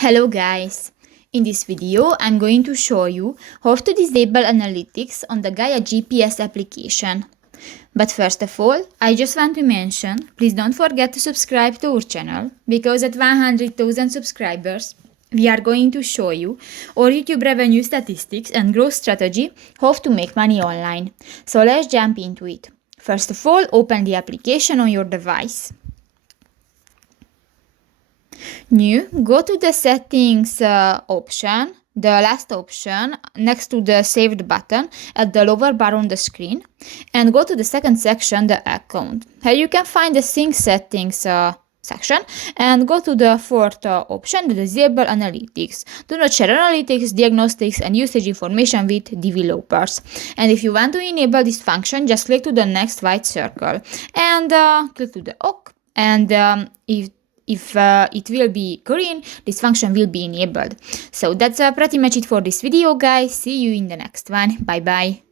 Hello guys! In this video, I'm going to show you how to disable analytics on the Gaia GPS application. But first of all, I just want to mention, please don't forget to subscribe to our channel, because at 100,000 subscribers, we are going to show you our YouTube revenue statistics and growth strategy, how to make money online. So let's jump into it. First of all, open the application on your device. New, go to the settings option, the last option next to the saved button at the lower bar on the screen, and go to the second section, the account. Here you can find the sync settings section, and go to the fourth option, the disable analytics. Do not share analytics, diagnostics, and usage information with developers. And if you want to enable this function, just click to the next white circle and click to the OK, and if it will be green, this function will be enabled. So that's pretty much it for this video, guys. See you in the next one. Bye bye.